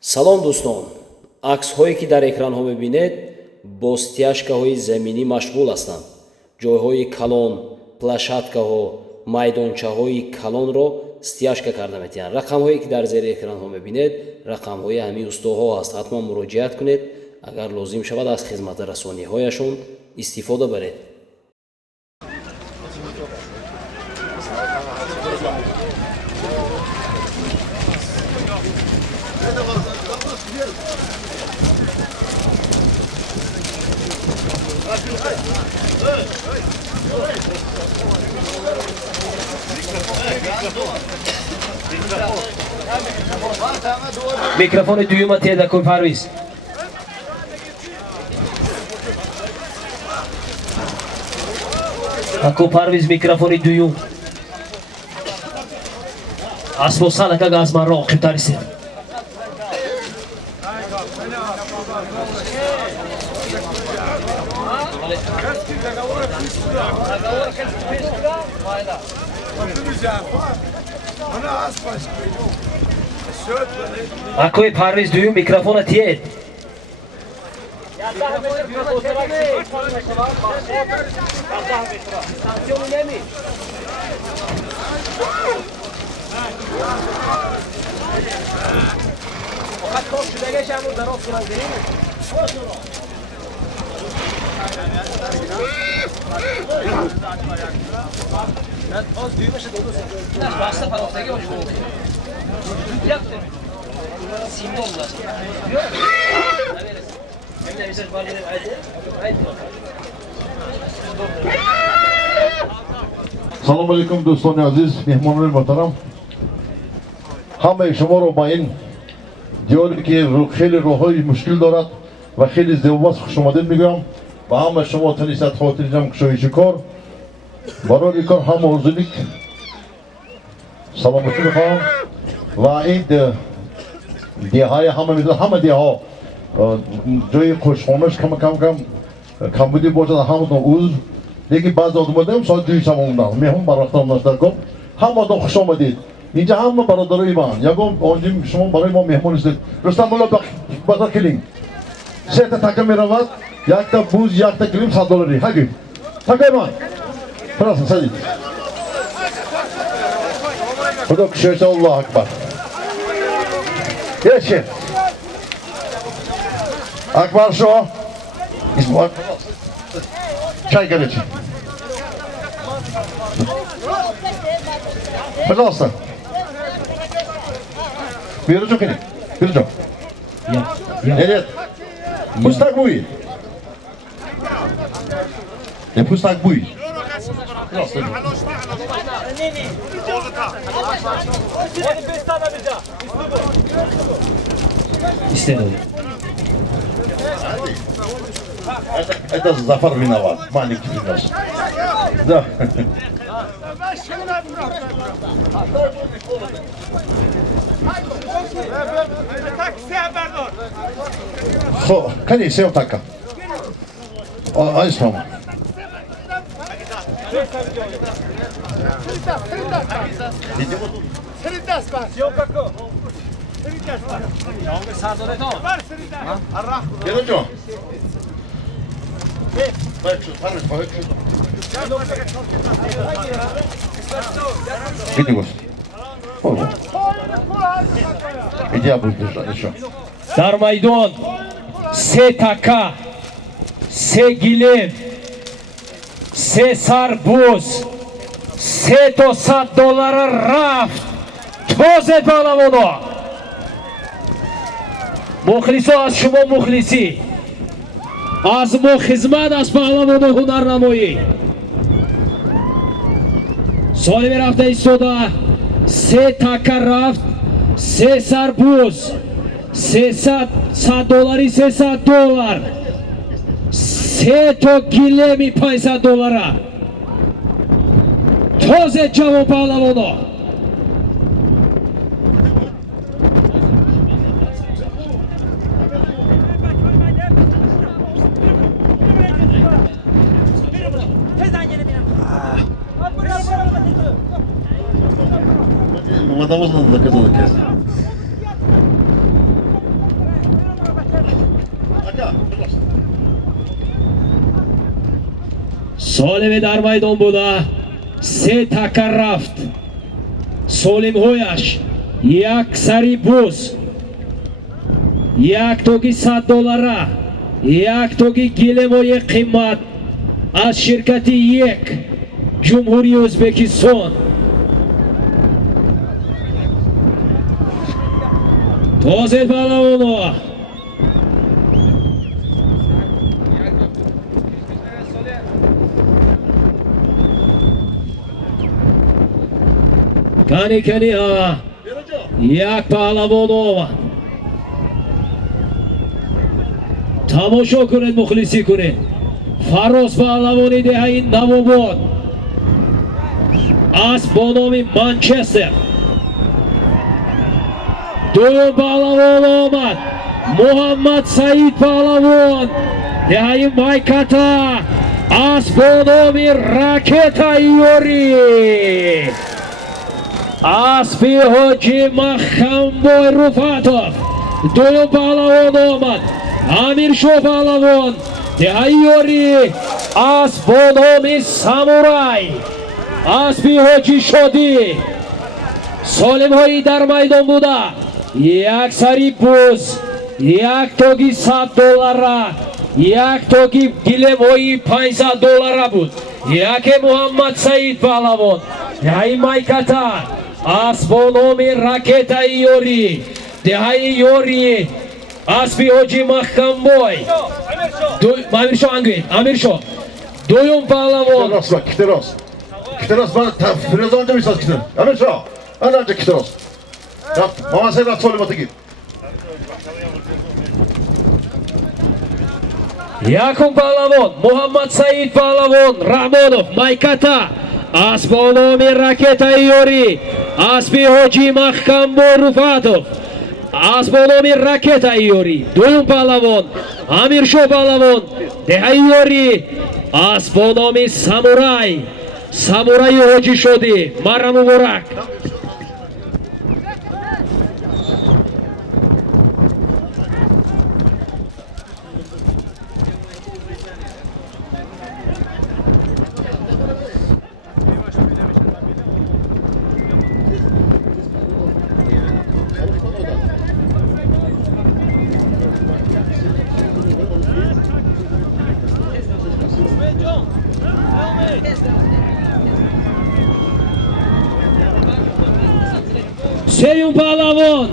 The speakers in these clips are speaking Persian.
салом дӯстон, аксҳое ки дар экранҳо мебинед бо стяжкаҳои заминӣ машғул ҳастанд. ҷойҳои калон, плашадкаҳо, майдончаҳои калонро стяжка карда метавонанд. рақамҳое ки дар зери экранҳо мебинед рақамҳои ҳамин устоҳо ҳаст. ҳатман муроҷиат кунед, агар лозим шавад аз хизматрасониҳояшон истифода баред. Mikrofonu duyuma teyda koy Parviz. Ako Parviz mikrofonu duyum. Asbo salaka gazman ro qiptarisi. Akoy Parviz duyum mikrofonu teyed. سلام علیکم دوستان عزیز، مهمانان محترم. همه شما رو با این دیاری که خیلی راههای مشکل دارد و خیلی زیباست خوش آمدید میگم. و همه شما تنیست خاطر جمع کشایش کار برای کار همه حضوری سلامتی میخوام. و این دیهای همه میدونم، همه دیها جای خوشخانش کم بودی باشد همه دون اوز لیکن بعض آدم ساعت 2 شب موندم مهمون برختم نشده کن. همه دون خوش آمدید. اینجا همه برادرای من یکم آنجا شما برای ما مهمون هستید. رستم مولا بطر کلیم سه تا تکه میرود، یک تا بوز، یک تا کلیم $100. هگی تکه من فرستن سدید. خدا کشیش الله اکبر. یه اکبر شو اسم چای گرچی пожалуйста. Биржу кини. Биржу. Нет. Пусть так будет. Не пусть так будет. Это Зафар виноват. Маленький виноват. Да. Хо, конечно, вот так. Ай, сама. Gel Bak şu tanış bak şu. Gidi gost. Oğlum. İdi abi şu. Dar maydon. Se taka. Se gilev. Se sarbuz. Se $200 raft. Toze balavono. Muxliso az shuma muxlisi. از ما خدمت از پهلوان هنرنمایی سالی رفته ایستاده 3 تکه رفت 3 سربوز $300 3 تا گیلمی $500 تازه جواب پهلوانا Молодого надо заказать. Солиме дар майдон буда 3 така рафт. Солимҳояш як сари буз, як тоги $100, як тоги гилемои қиммат аз ширкати ек ҷумҳурии Ӯзбекистон. Тозед паҳлавоно. Кани як паҳлавон омад. Тамошо кунед, мухлисӣ кунед. Фарос паҳлавони деҳаи Навобод аст бо номи Манчестер. Дуюм паҳлавон омад. Муҳаммад Саид паҳлавон деҳаи Майката аст бо номи Ракета Иёри. Аспи ҳоҷи Махамбой Руфатов. Дуюм паҳлавон омад. Амиршоҳ паҳлавон деҳаи Иёри аст бо номи Самурай. Аспи ҳоҷи Шодӣ. Солимҳои дар майдон буда як сари буз, як тоги $100, як тоги гилемҳои $500 буд. Яке Муҳаммад Саид паҳлавон деҳаи Майката аст бо номи Ракета Иёри. Деҳаи Иёри аспи ҳоҷи Махкамбой. Амиршоҳ ангӯед. Амиршоҳ дуюм паҳлавон. Kiteros bana Firuzonca misal kiteros. Amir anca kiteros. Mama sen at solim atı git. Якум паҳлавон Муҳаммад Саид паҳлавон Раҳмонов Майката аст бо номи Ракета Иёри. Аспи ҳоҷи Махкамбой Руфатов аст бо номи Ракета Иёри. Дуюм паҳлавон Амиршоҳ паҳлавон деҳаи Иёри аст бо номи Самурай. Самураи ҳоҷи Шодӣ. Марра муборак. Сеюм паҳлавон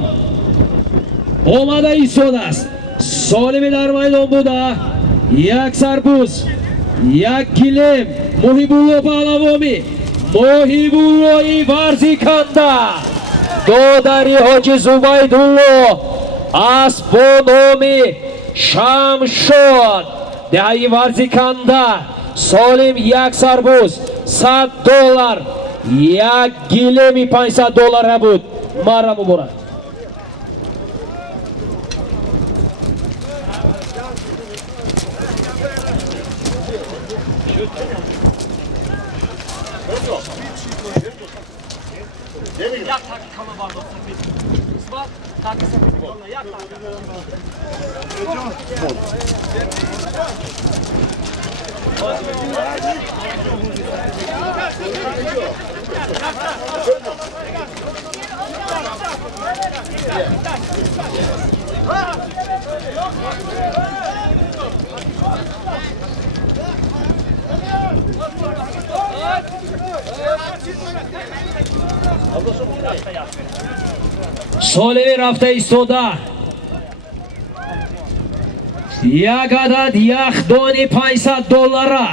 омада истодааст. Солиме дар майдон буда як сарбуз, як гилем. Муҳибулло паҳлавони Муҳибуллои Варзиканда додари ҳоҷи Зубайдулло аст бо номи Шамшод. Деҳаи Варзиканда Солим як сарбуз $100, як гилеми $500 буд. Марра муборак. Солиме рафта истода як адад яхдони $500.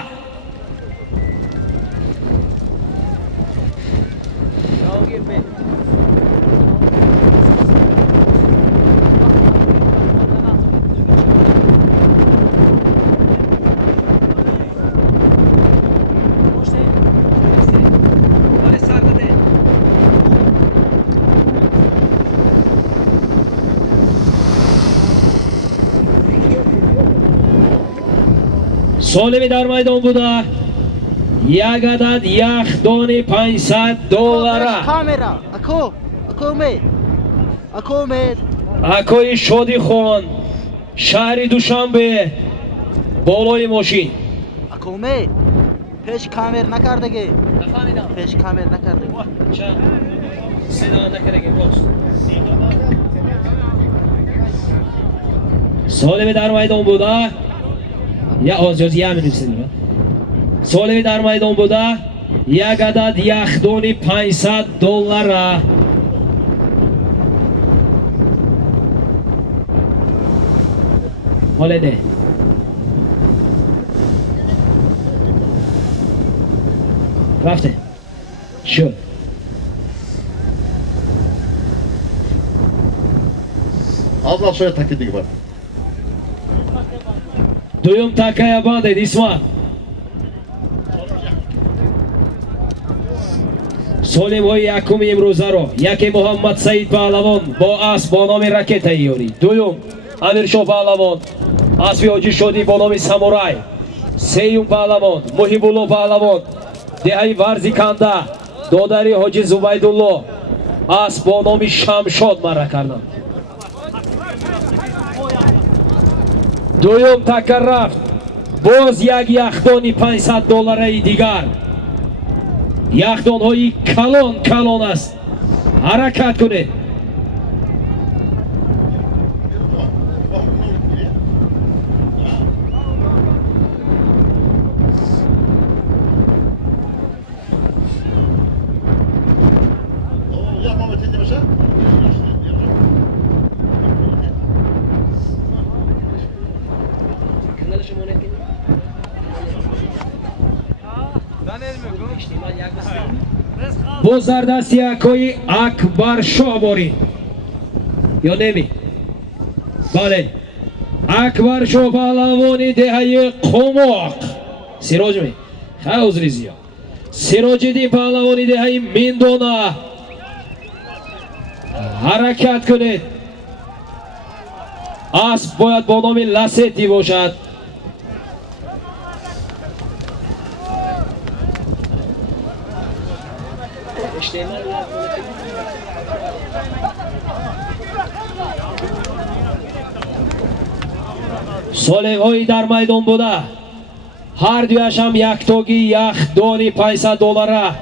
Солиме дар майдон буда як адад яхдони $500. Камера, акомед. Акои Шодихон шаҳри Душанбе болои мошин. Акомед. پیش کامر نکردگی. نفهمیدم. پیش کامر نکردگی. چه؟ صدا نکردگی راست. سالمی در میدان بوده. یا آزادی هم می‌رسید. سالمی در میدان بوده. یک عدد یخدانی $500. حالا نه. رفته. شد. Allah şöyle takidi var. دویم تکه باندید اسمان سالم های یکم امروزه رو یکی محمد سعید پهلوان با اسب با نام رکت ایاری دویم امیرشاه پهلوان اسب حاجی شدی با نام سامورای سیوم پهلوان محیب‌الله پهلوان دهی ورزی کنده دادری حاجی زبیدالله اسب با نام شمشاد مرا کردند دویم تکر رفت باز یک یخدانی $500 دیگر یخدان های کلان است حرکت کنید بازار دستی اکوی اکبر شاباری یا نمی بله اکبر شو پهلوانی دهه قماق سیراج می خوز ریزیا سیراج دی پهلوانی دهه میندونا حرکت کنید اسب باید با نام لستی باشد سالم هایی در میدان بوده هر دویش هم یک تاگی یخدانی $500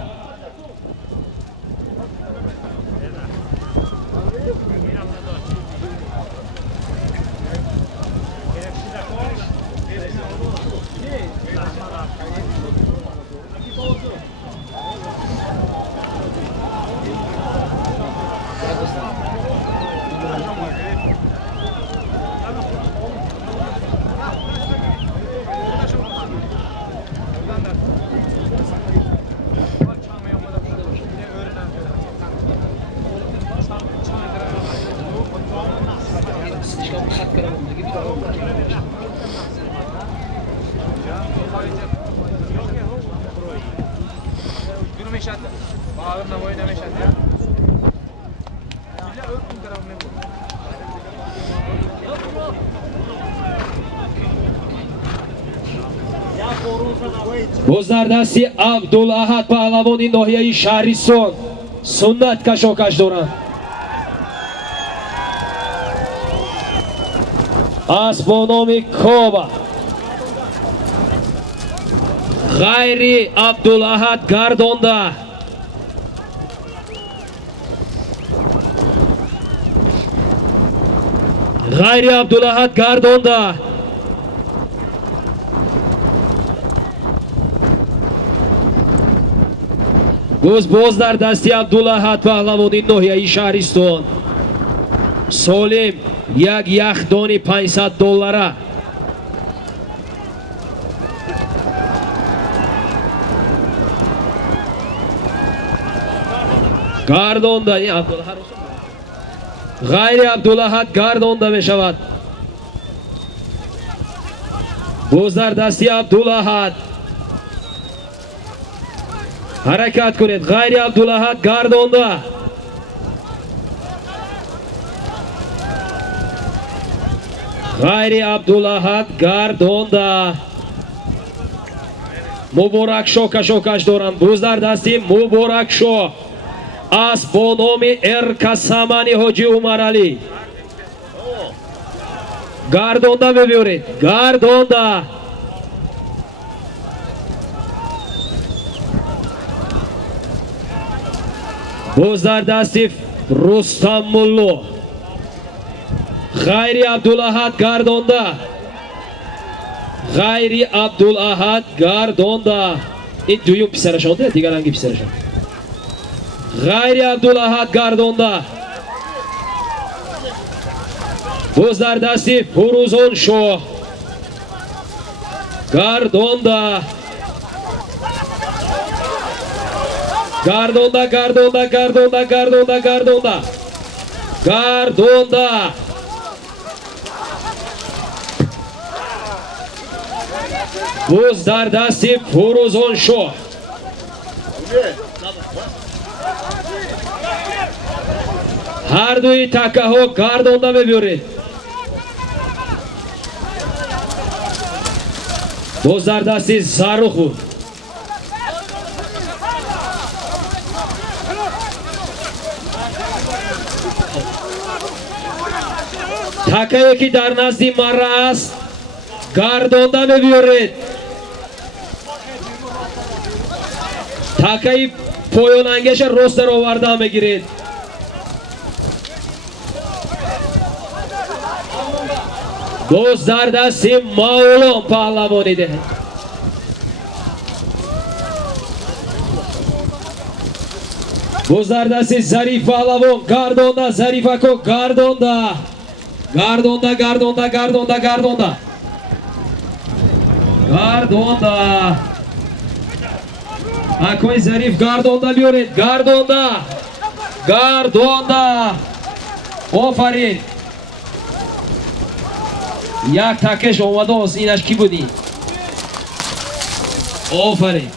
بازار دستی عبدالاحد پهلوانی ناحیه شهرستان سنت کشاکش دارند اسب با نام کابا غیر عبدالاحد گردانده غیر عبدالاحد گردانده باز در دستی عبدالاحد پهلوانی ناحیه شهرستان سالم یک یخدانی $500 گردانده غیر عبدالاحد گردانده می شود باز در دستی عبدالاحد حرکت کنید غیر عبدالاحد گردانده غیر عبدالاحد گردانده مبارک شو کشاکش دارند باز در دستی مبارک شو اسب با نام ارکسمانی حاجی عمر علی گردانده ببیارید گردانده боз дар дасти Рустам Мулло. Ғайри Абдулаҳад гардонда. Ғайри Абдулаҳад гардонда. Ин дуюм писарашон да, дигар ранги писарашон. Ғайри Абдулаҳад гардонда. боз дар дасти Фурӯзон Шоҳ. Гардонда. Гардонда, гардонда, гардонда, гардонда, гардонда. Гардонда. боз дар дасти Фурӯзон Шоҳ. ҳар дуи такаҳо гардонда мебиёред. боз дар дасти Зарух буд. такае ки дар назди марра аст гардонда мебиёред. такаи поёнангеша ростар оварда мегиред. боз дар дасти Мавлон паҳлавонӣ деҳед. боз дар дасти Зариф паҳлавон гардонда. Зарифако гардонда. Гардонда, гардонда, гардонда, гардонда. Гардонда. акои Зариф гардонда биёред. Гардонда. Гардонда. офарин. як такеш омадааст. инаш кӣ будӣ? офарин.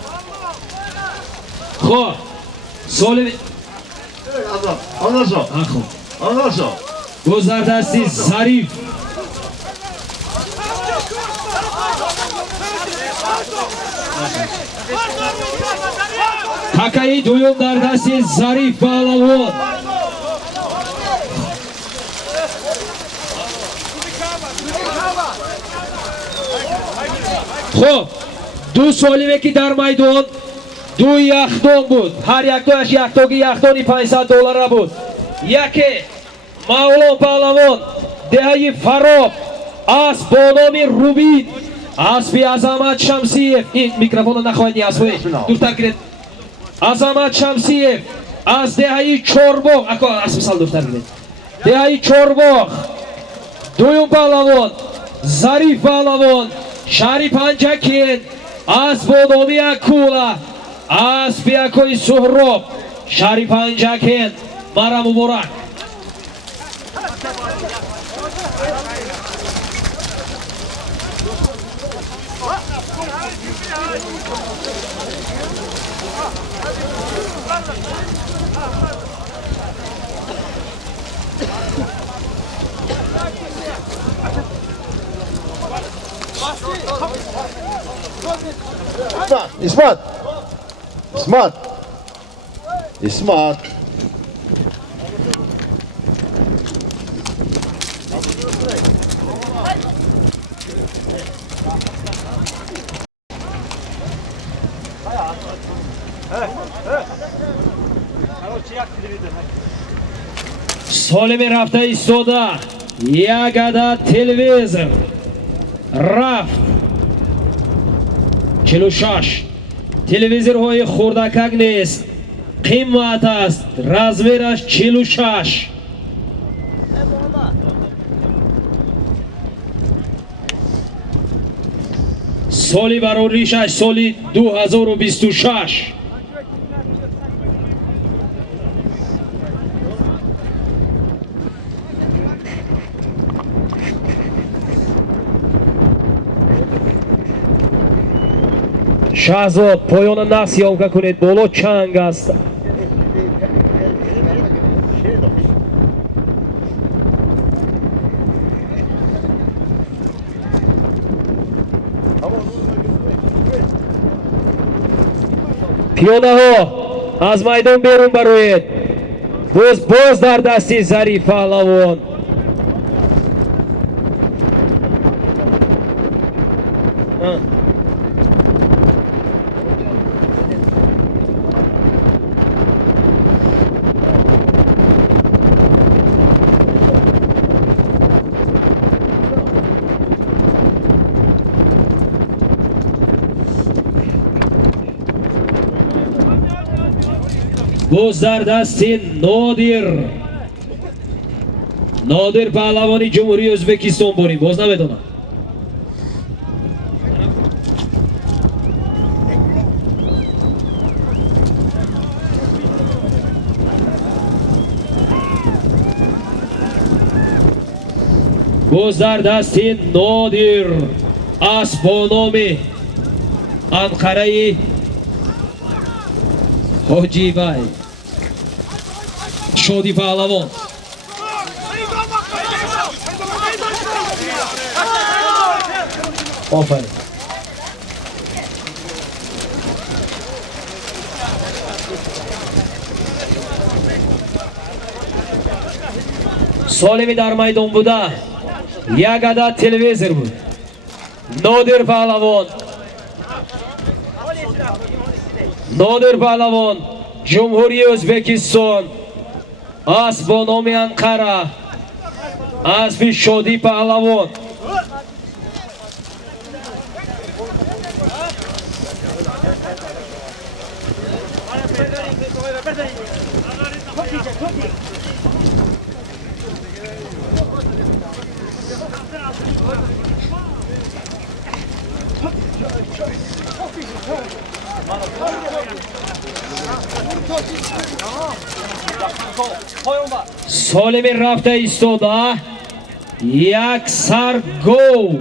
хоб соли боз дар дасти Зариф. такаи дуюм дар дасти Зариф паҳлавон. хоб ду солиме ки дар майдон ду яхдон буд. ҳар яктояш яктоги яхдони $500 буд. яке Мавлон паҳлавон деҳаи Фароб асп бо номи Рубин. аспи Азамат Шамсиев. ин микрофонро нахоҳед асбои дуртар гиред. Азамат Шамсиев аз деҳаи Чорбоғ. ако асби сал дуртар гиред. деҳаи Чорбоғ. дуюм паҳлавон Зариф паҳлавон. шаҳри Панҷакин аз бо номи Акула. аспи акои Суҳроб. шаҳри Панҷакин. мара муборак. İsmat. İsmat. İsmat. солими рафта истода як адад телевизор рафт 46. телевизорҳои хурдакак нест. қимат аст. размераш 46. соли бароришаш соли 2026. шаҳзод поёна нақс ёмка кунед. боло чанг аст. пиёнаҳо аз майдон берун бароед. боз дар дасти Зариф паҳлавон. боз дар дасти нодир паҳлавони ҷумҳурии ӯзбекистон борем. боз намедонам. боз дар дасти нодир асп бо номи анқараи ҳоҷибай шодӣ паҳлавон. آفرین. سالمی در میدان بوده یک عدد تلویزیون بود. نادر پهلوان جمهوری ازبکستان اسب با نام انقره اسب شادی پهلوان. سالمی رفته ایستاده یک سر گو.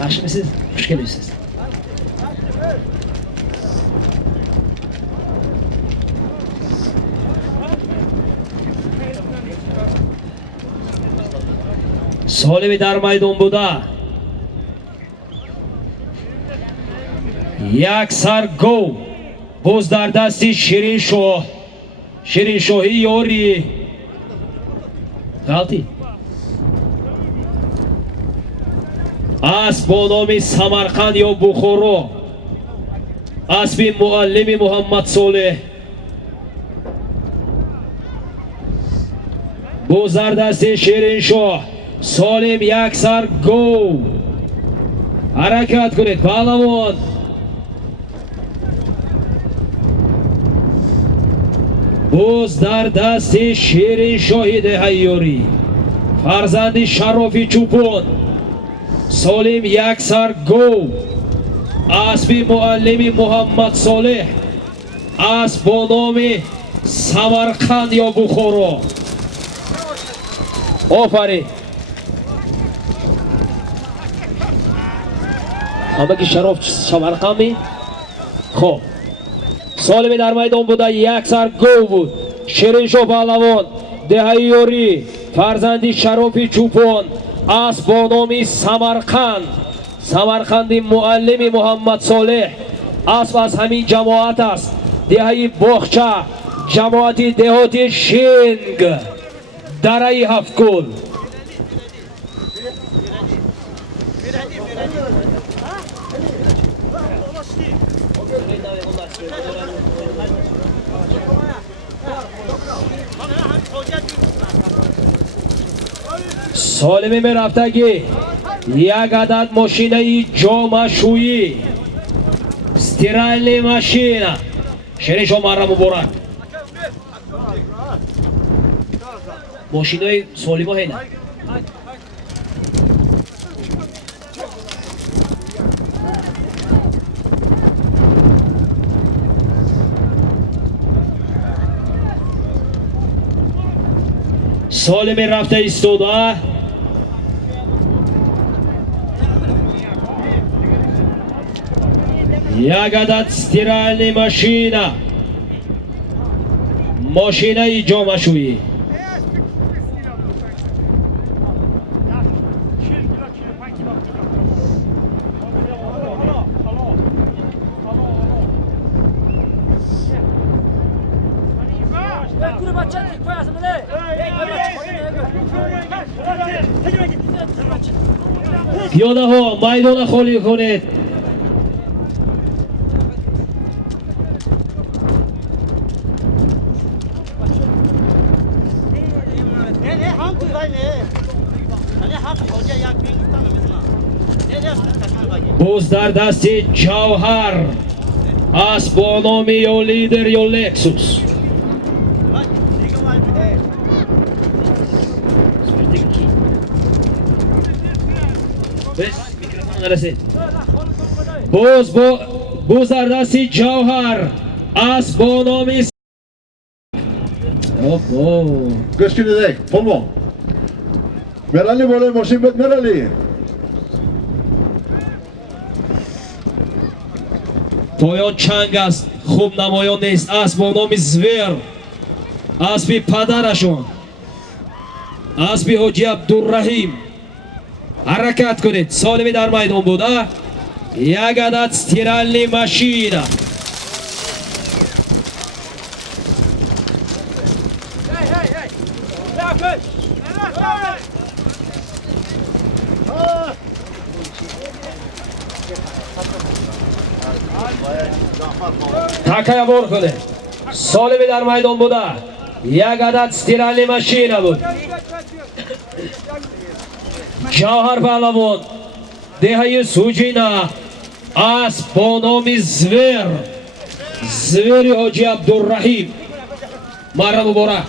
Yaxshi misiz? Xush kelibsiz. سالمی در میدان بوده یک سر گو. باز در دستی شیرین شاهی یاری غلطی اسب با نام سمرقند یا بخارا اسب معلم محمد صالح. باز در دستی شیرین شاه سالم یک سر گو. حرکت کنید پهلوان. باز در دست شیرین شاهی دهیاری فرزند شرافی چوپان سالم یک سر گو. اسب معلم محمد صالح اسب با نام سمرقند یا بخارا. آفرین. همه که شراب سمرقندی. خب سالمی در میدان بوده یک سر گو بود. شیرین شاه پهلوان دهیاری فرزندی شرافی چوپان اسب با نام سمرقندی معلم محمد صالح. اسب از همین جماعت است. دهی باغچه جماعتی دهاتی شنگ دره هفتگل. سالمی می رفتگی یک عدد ماشینه جامعشویی استرایلی ماشینه شیرین شاه مرم مبارک. ماشینه سالما هینه سالمی رفته ایستاده یک عدد استرایلی ماشینه جامعشویی. پیاده ها میدان خالی کنید. باز در دست جوهر اسب با نام یا لیدر یا لکسوس. باز در دست جوهر اسب با نام گوش کنید پلوان مرالی بالای ماشین بد مرالی پایان چنگ است، خوب نمایان نیست. اسب با نام زویر، اسب پدرشون، اسب حاجی عبدالرحیم. حرکت کنید. سالمی در میدان بوده. یک عدد استیرالنی ماشین. تکه بار کنه. سالمی در میدان بوده. یک عدد استیرالنی ماشین بود. جوهر پهلوان دهه سوجینا اسب با نام زویر حاجی عبدالرحیم. مره مبارک.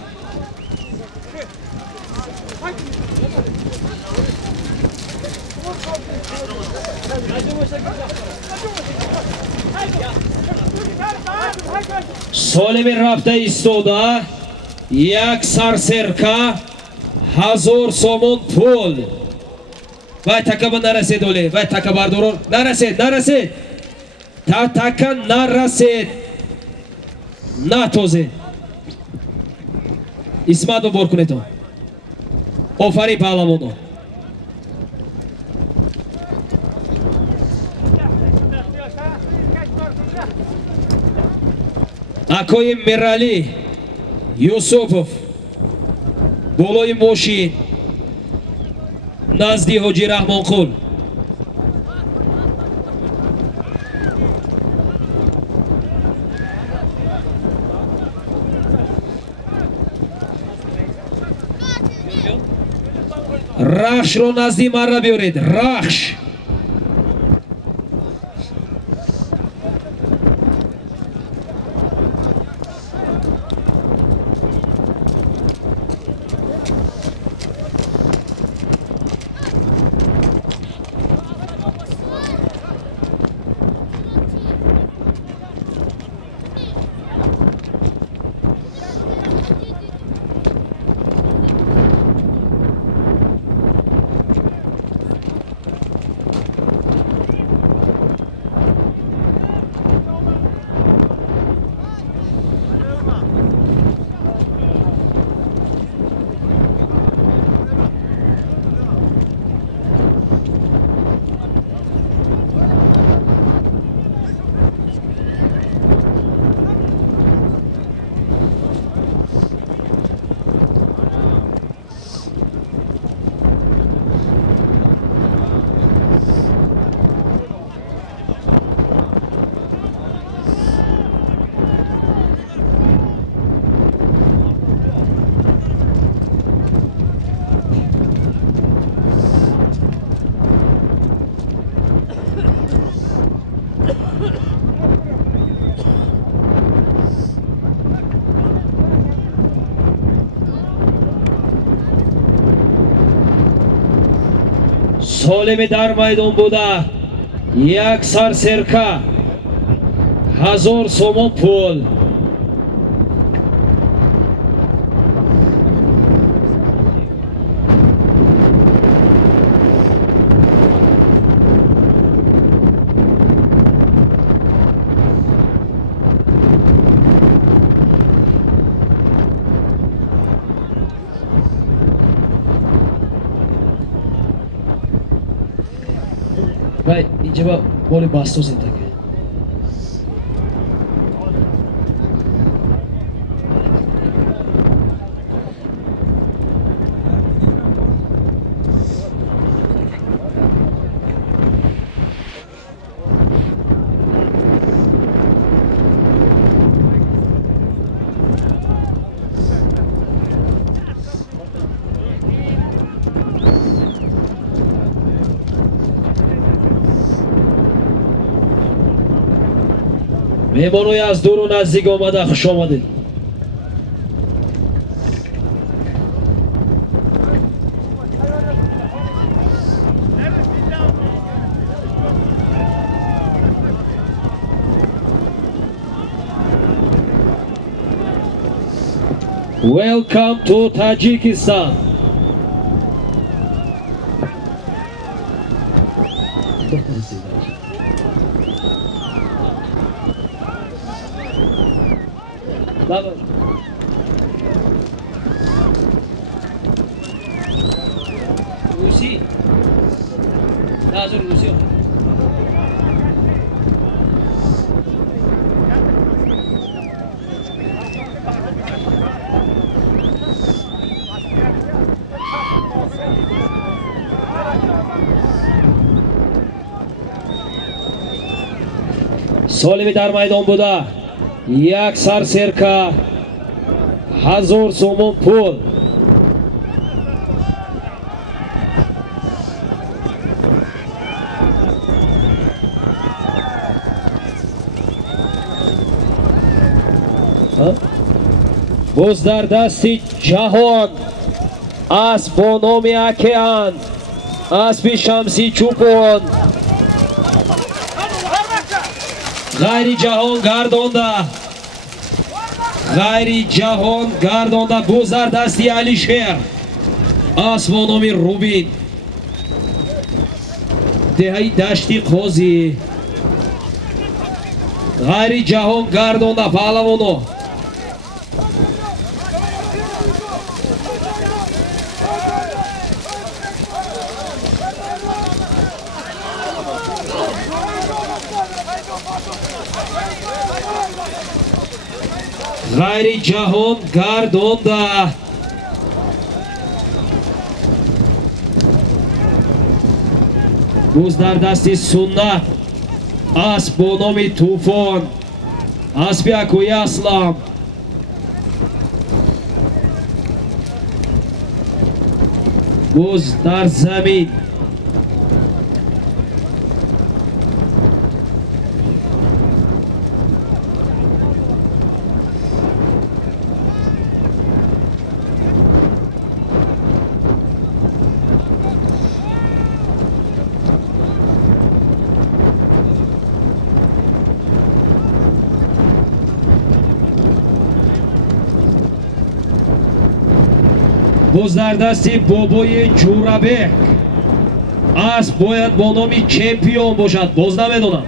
سالمی رفته ایستاده. یک سرسرکه 1000 سومون پول. وای تکه به نرسید اولی. وای تکه بردارون نرسید تکه نرسید. نه توزی اسمت رو بار کنید. آفری پهلوانو. اکای میرالی یوسفوف بالای ماشین نزدی حاجی رحمان قول. رخش رو نزدی مره بیارید. رخش سالمی در میدان بوده. یک سرسرکه 1000 سومون پول. Vai, اینجا بال باستوز این تکه. меҳмонои аз дуру наздик омада хуш омадед. Welcome to Tajikistan. Rusi. Hazır Rusi. Солими дар майдон буда як сарсерка 1000 сомон пул. боз дар дасти ҷаҳон асп бо номи океан, аспи шамси чӯпон ғайри ҷаҳон гардонда боз дар дасти алишер асп бо номи рубин деҳаи дашти қозӣ ғайри ҷаҳон гардонда паҳлавоно ғайри ҷаҳон гардонда боз дар дасти суннат асп бо номи тӯфон аспи акӯи аслам боз дар замин боз дар дасти бобои ҷурабек асп бояд бо номи чемпион бошад боз намедонам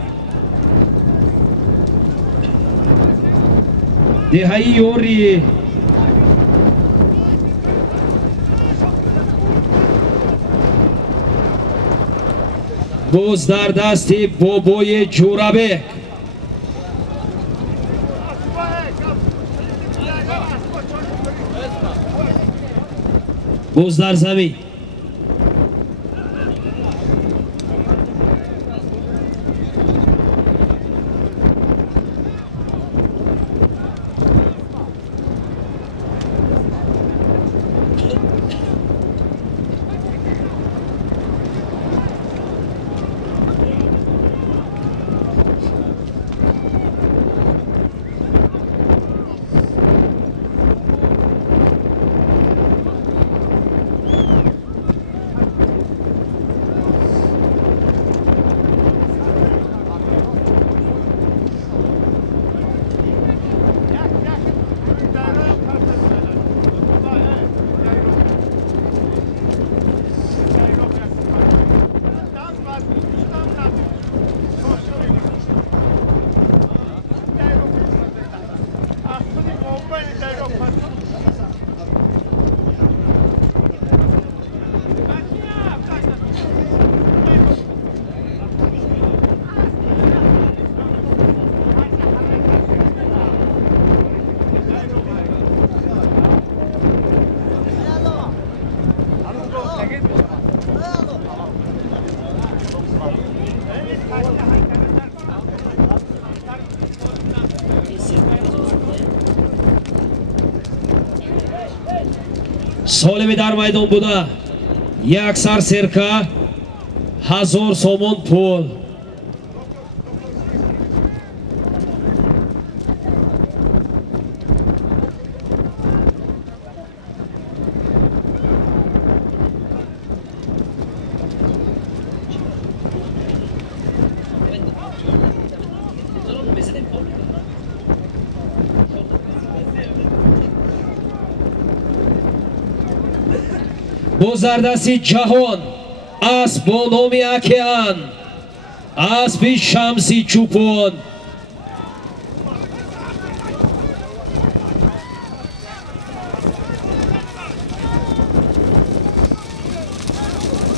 деҳаи ёрӣ боз дар дасти бобои ҷурабек боз дар замин солими дар майдон буда як сарсерка 1000 сомон пул باز در دست جهان اسب با نام اکیان، اسب شمسی چوپان.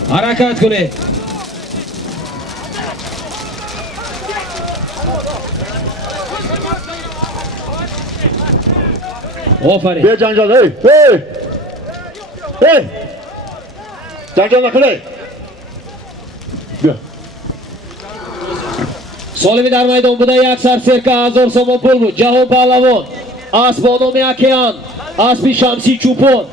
حرکت کنید. آفرین. بیا جنجال هی جنجال نکنه. بیا سالمی در میدان بوده. یک سر سرکه 1000 سوم پول بود. جهان پهلوان اسب با نام اکیان، اسب شمسی چوپان.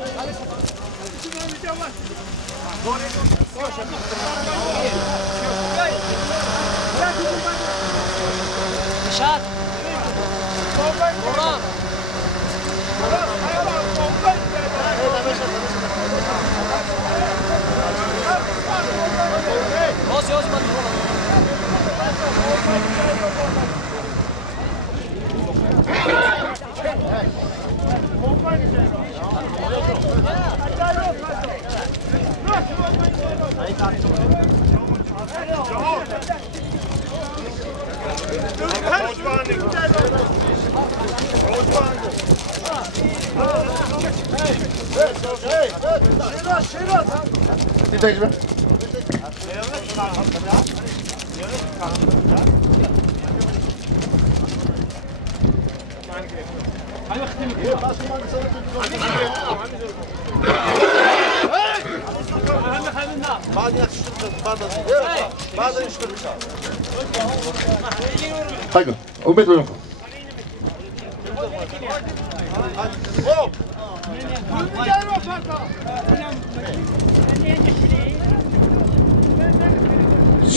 haydi umut olun.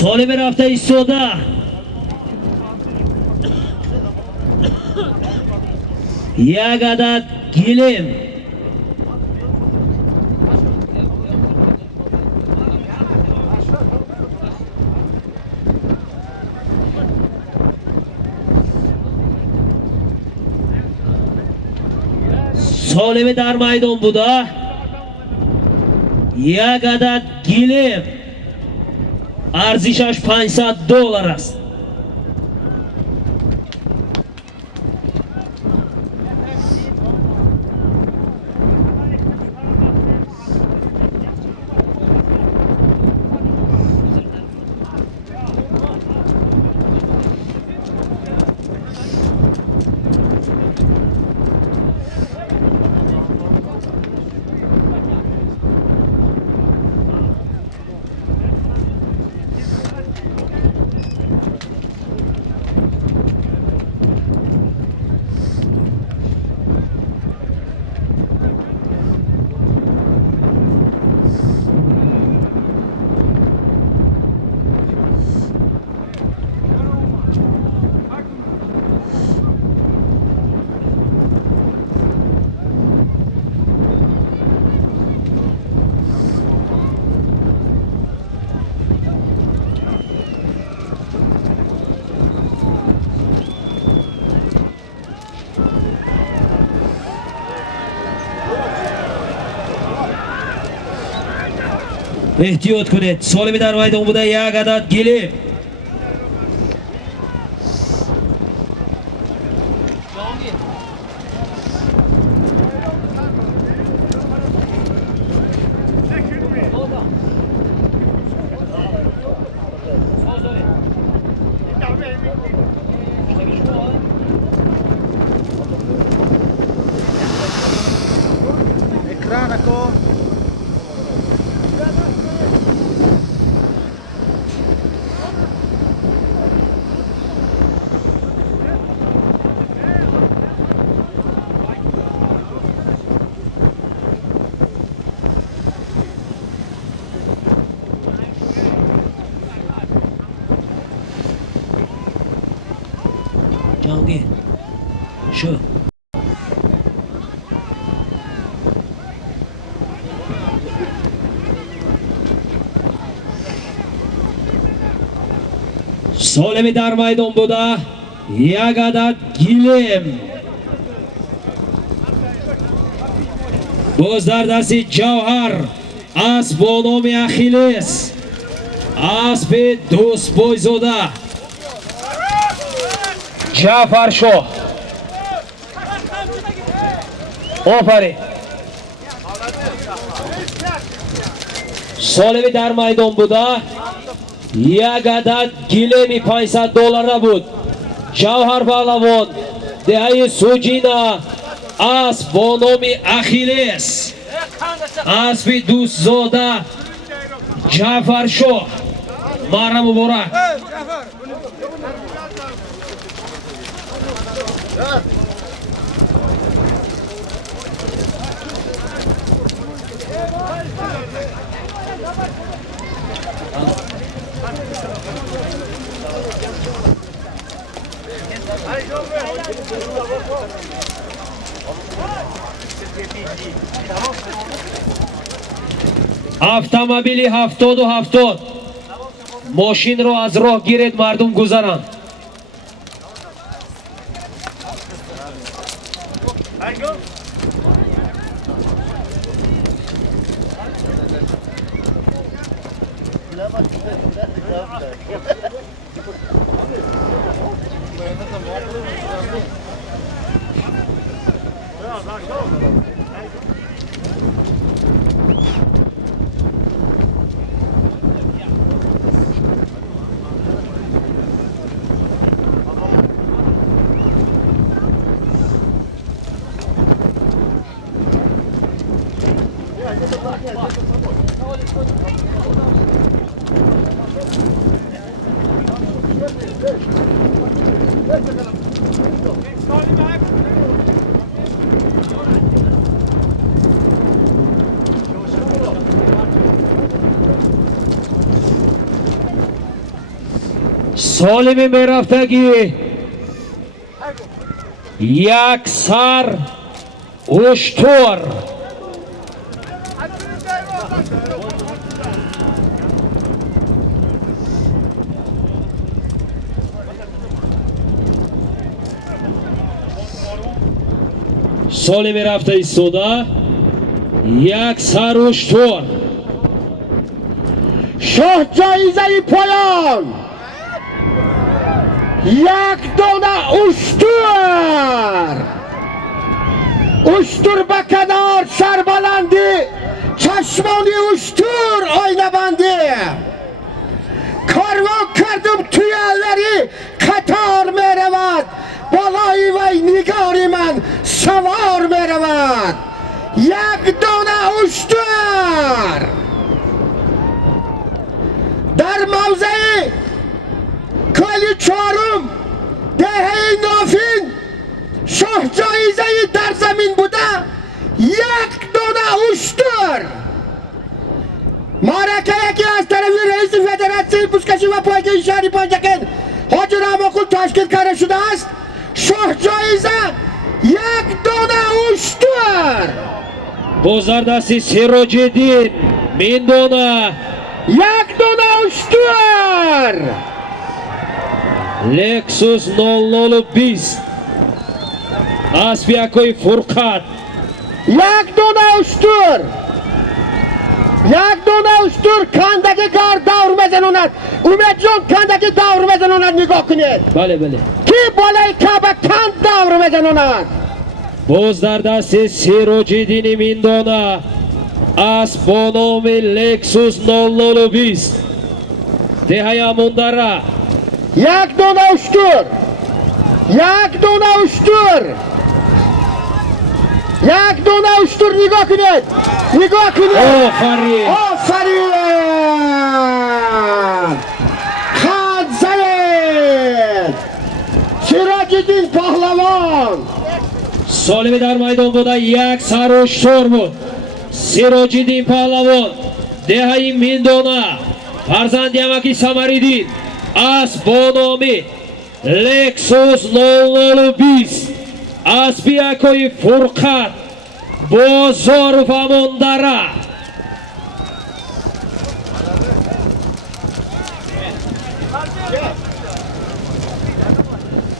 سالمی رفته ایستاده. یک عدد گلیم. سالمی در میدان بوده. یک عدد گلیم ارزشش $500 است. احتیاط کنید. سالمی در میدان بوده. یک عدد گلیم. Ekran ako. جهانگیر شو. سالمی در میدان بوده. یک عدد گلیم باز در دست جوهر اسب با نام اخیلس، اسب دوست بایزاده جعفر شاه. آفرین. سالمی در میدان بوده، یک عدد گیلمی $500 بود. جوهر پهلوان دهه سوجینا اسب با نام اخیلس، اسب دوست زاده جعفر شاه. مارا مبارک. автомобили 70 ماشینро аз роҳ гиред, мардум гузаранд. سالمی میرفتگی یک سر اشتر سالمی رفته ایستاده یک سر اشتر. شاه جایزه پایان یک دانه اشتر به کنار، سربلندی چشمانی اشتر آینه بندی. کاروان کردم توی الوری قطار می رود، بالای وی نگاری من سوار می رود. یک دانه اشتر در موضع کالی چهارم دهه نافین شاه جایزه در زمین بوده، یک دانه اشتر. معرکه یکی از طرف رئیس فدراسیون بوسکشی و پایگاه شهری پنجکن حاجی رحم‌الله تشکیل کرده شده است. شاه جایزه یک دانه اشتر. بازردستی سراج‌الدین میندونه یک دانه اشتر. لکسوس 0020 اسب یکوی فرقت یک دانه اشتر. یک دانه اشتر کندگی کار دور میزنوند. امید جان کندگی دور میزنوند، نگاه کنید. بله بله. کی بالای کعبه کند دور میزنوند. باز در دست سراج‌الدین میندونه اسب با نام لکسوس 0020 دهه اموندره. یک دانه اشتر. یک دانه اشتر. یک دانه اشتر. نگاه کنید، نگاه کنید. آفرین. آفرین. خان زید سراج‌الدین پهلوان. سالمی در میدان بوده، یک سر اشتر بود. سراج‌الدین پهلوان دهه میندونه فرزند یمکی سمریدین اسب با نام لکسوس 0020 اسب یکوی فرقت با ظرف اموندره.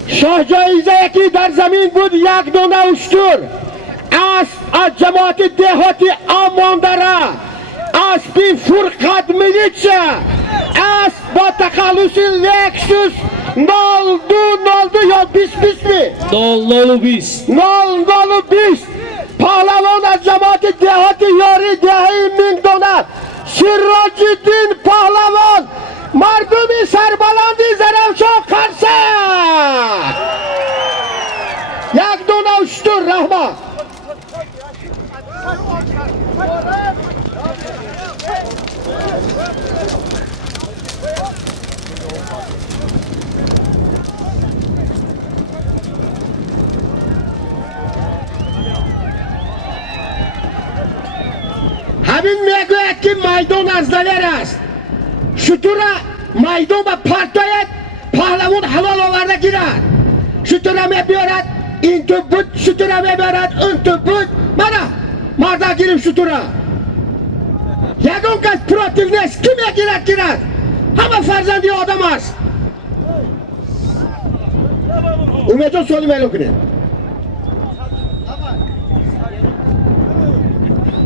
شاه جایزه یکی در زمین بود، یک دانه اشتر. از جماعت دهاتی اماندره اسبی فرقت میلیچه اسب با تخلص لکسوس 0202 یا 2020 می 0020 0020 پهلوان از جماعت دهات یاری دهی من دونه سراج‌الدین پهلوان مردمی سربلندی زرافشان قرصه یک دونه اشتر رحمت همین میگوید که میدان از دلیر است شطور میدان به پرتایت پهلوان حلال آورده گیرد شطور میبیارد این تو بود شطور میبیارد اون تو بود مرده گیریم شطور یکون کس پراتیو نیست کی میگیرد همه فرزندی آدم است امیدون سوالی میلو کنیم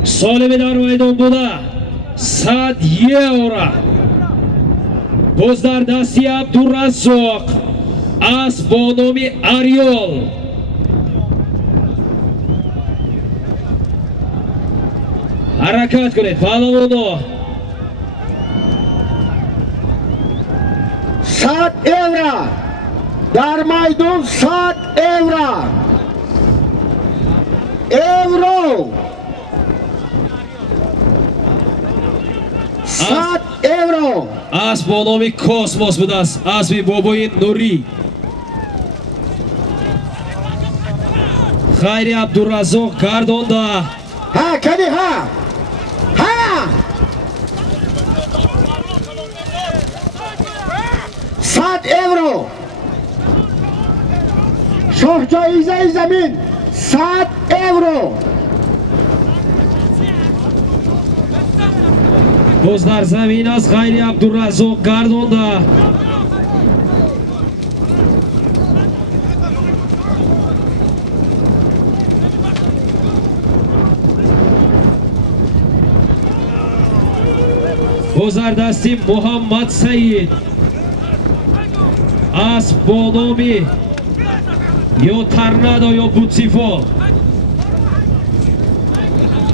سالمی در میدان بوده 101 اورا باز در دستی عبدالرزاق اسب با نام اریول حرکت کنید پهلوانو 100 اورا در میدان 100 اورا اورو 100 اورو اسب با نام کاسموس بوده است اسب بابای نوری خیری عبدالرزاق گردانده ها کدی ها 100 اورو شاه جایزه زمین 100 اورو باز در زمین از خیری عبدالرزاق گردانده باز در دستی محمد سعید اسب با نامی یا ترنادا یا بوتسیفا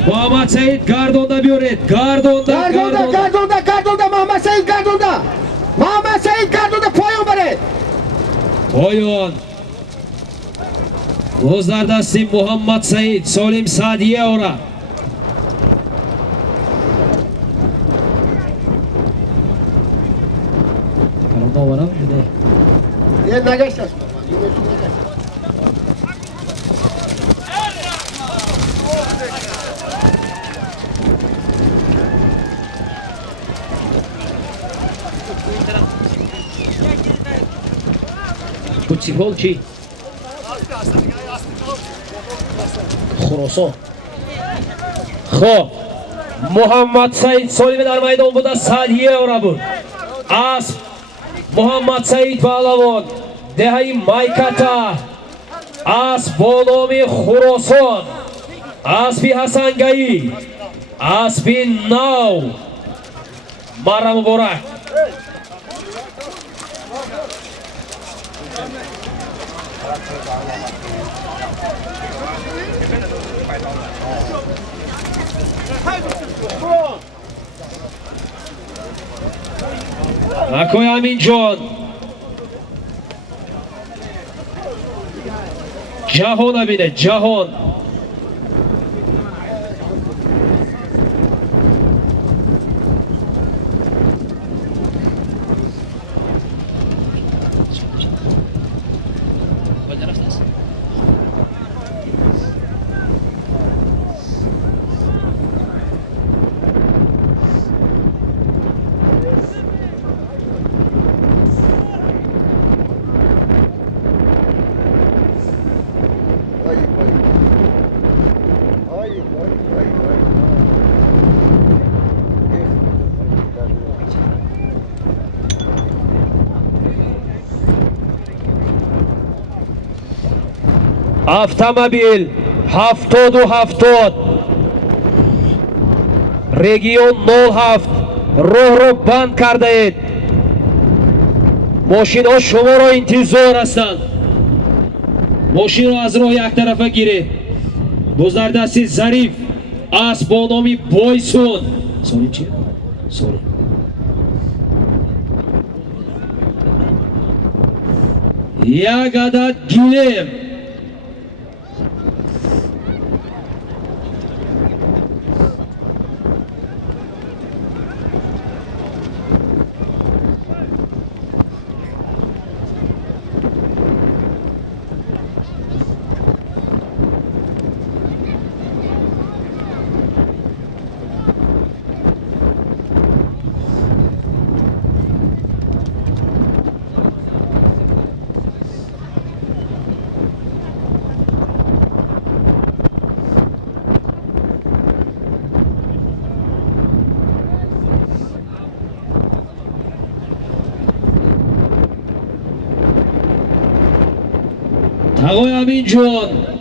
محمد سعید گردانده بیارید گردانده محمد سعید گردانده پایان برید پایان باز در دستی محمد سعید سالم 101 اورا یه نگشت است بوتسیفال چی؟ خراسان خب محمد سعید سالم در میدان بوده 101 اورا بود اسب محمد سعید پهلوان دهی مایکتا اسب با نام خراسان اسبی حسنگایی اسبی نو مرا مبارک اکوی امین جان جهان بینه جهان اتومبیل 70 регион 07 роҳро банд кардаед. мошинҳо шуморо интизор ҳастанд. мошинро аз роҳ яктарафа гиред. боз дар дасти Зариф аст бо номи Бойсун. Солим чи? Солим. як адад гилем. Tag'oy Aminjon.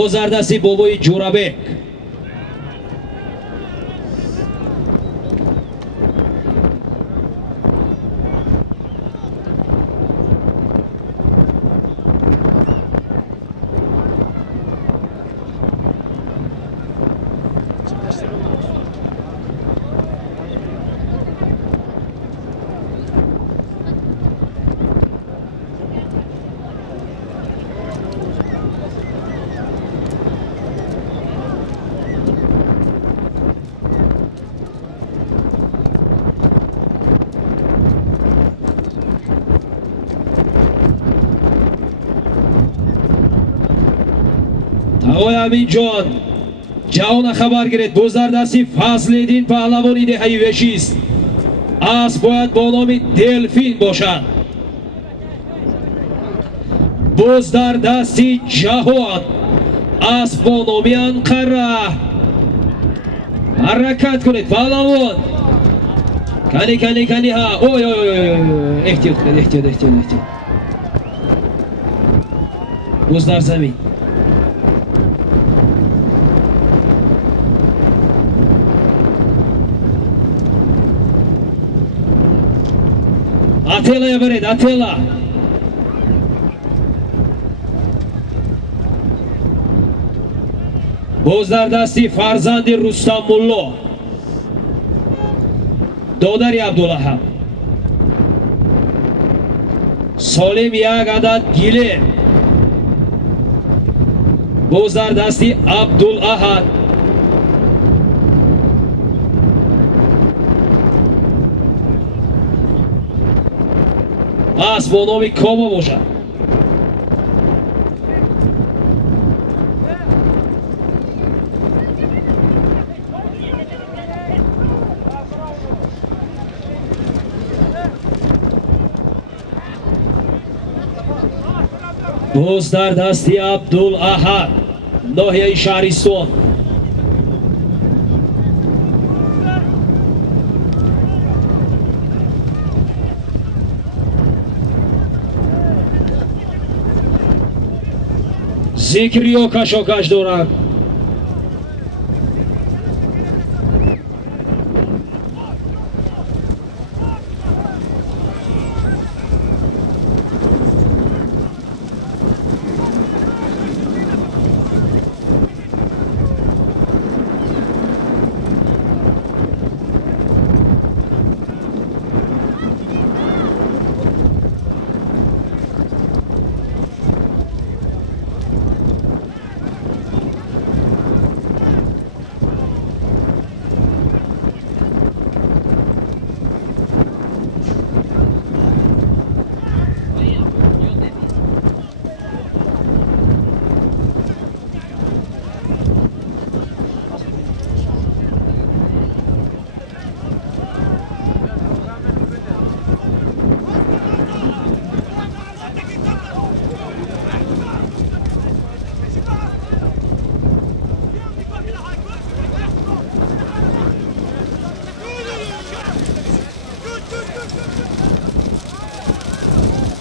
боз дар дасти бобои Ҷурабек. Tag'oy Aminjon ҷавона хабар гиред. боз дар дасти Фазлиддин паҳлавони деҳаи вешист. асп бояд бо номи Делфин бошад. боз дар дасти Ҷаҳон асп бо номи Анқара. ҳаракат кунед паҳлавон. Кани ҳа. Ой эҳтиёт кунед, эҳтиёт. боз дар замин. Атела ябаред, Атела. боз дар дасти фарзанди Рустамулло. Додари Абдулаҳаб. Солим як адад гилем. боз дар дасти Абдулаҳад. асп бо номи Коба бошад. боз дар дасти Абдулаҳад. ноҳияи Шаҳристон. зикриё кашокаш дорад.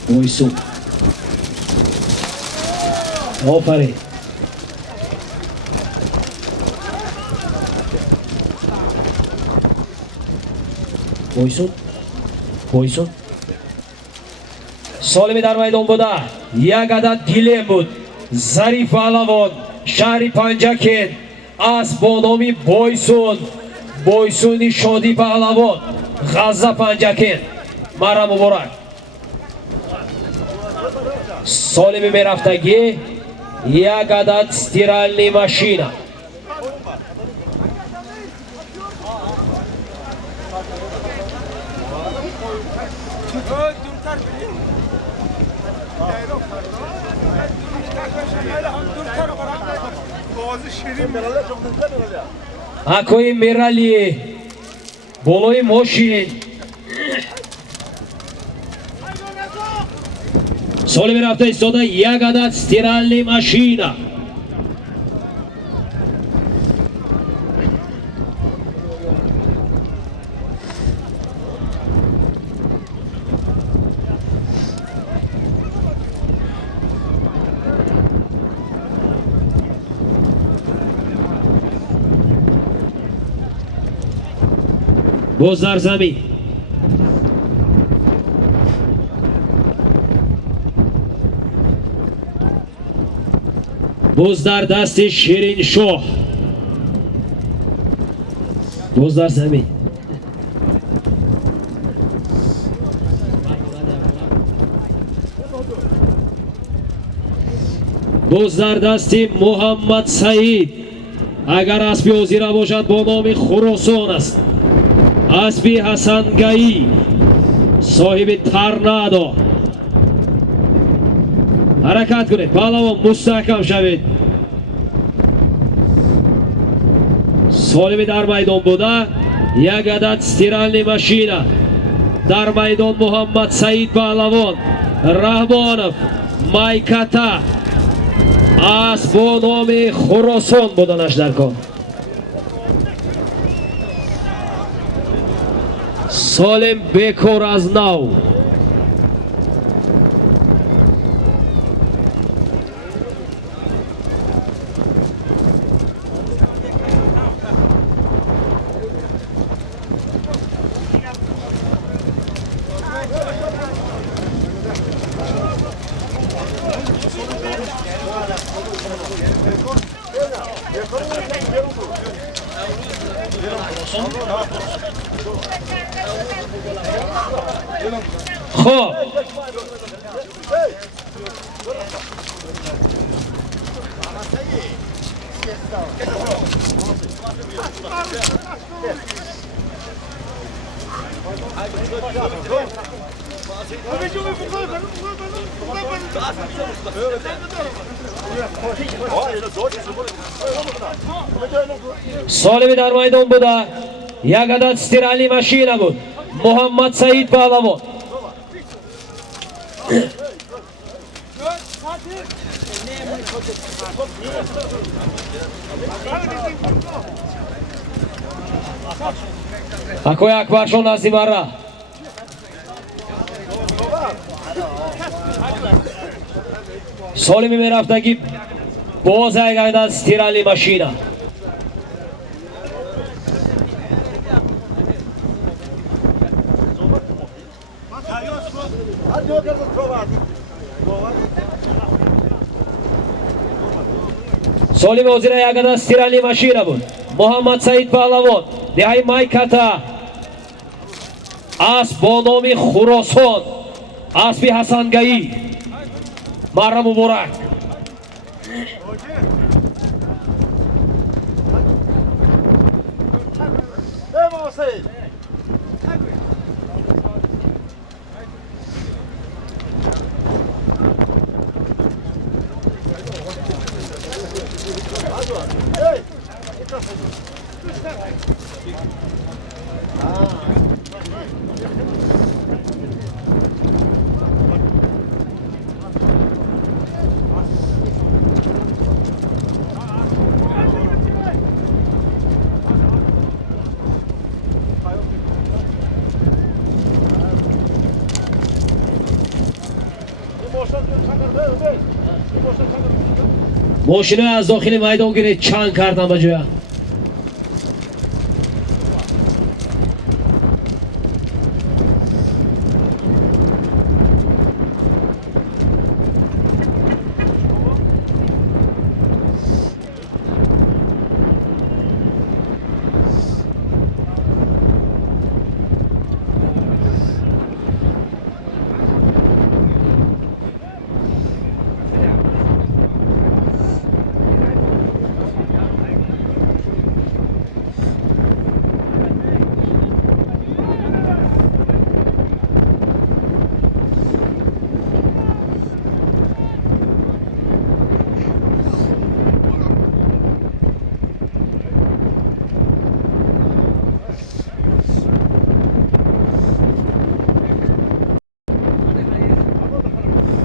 Boysun. Aferin. Boysun. Solimi dar maydon buda. Як адад гилем буд. Зариф Паҳлавон, шаҳри Панҷакен аст бо номи Бойсун. Бойсуни Шодӣ Паҳлавон, Ғазза Панҷакен. Мара муборак. Солими мерафтагӣ, як адад стиральни машина. Акои Мерали болои мошин. Соли мерафта истода як адад стиральни машина. боз дар замин. боз дар дасти Шириншоҳ. боз дар замин. боз дар дасти Муҳаммад Саид. агар аспи озира бошад бо номи Хуросон аст. аспи Ҳасангаӣ, соҳиби Торнадо. ҳаракат кунед, паҳлавон, мустаҳкам шавед. солими дар майдон буда, як адад стиральни машина. дар майдон Муҳаммад Саид Паҳлавон, Раҳмонов, Майката аст бо номи Хуросон буданаш дар кор. Солим бекор аз нав. خب солими дар майдон буда, як адад стиральни машина буд. Муҳаммад Саид Паҳлавон. акои Акбаршон назди марра. солими мерафтагӣ боз як адад стиральни машина. солими озира як адад стиральни машина буд. Муҳаммад Саид Паҳлавон, деҳаи Майката аст бо номи Хуросон, аспи Ҳасангаӣ. марра муборак. ماشین از داخل میدان گرفت چند کردن به جا.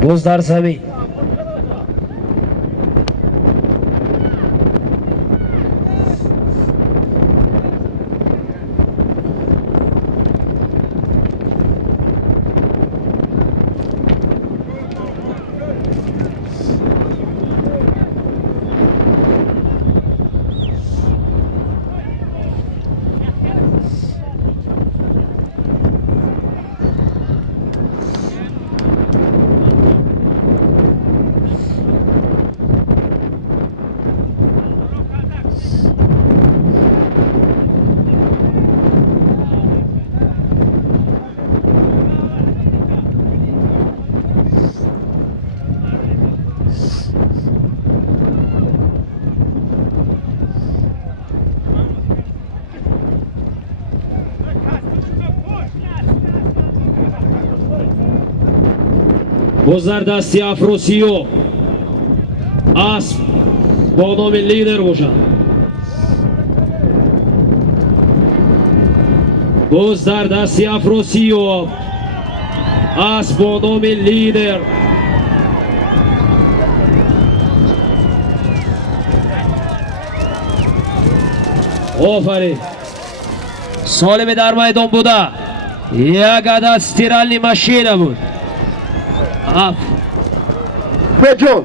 باز در زمین باز در دستی افراسیاب اسب با نام لیدر باشد. باز در دستی افراسیاب اسب با نام لیدر. آفرین. سالم در میدان بوده. یک عدد استیرالی ماشین بود. بجون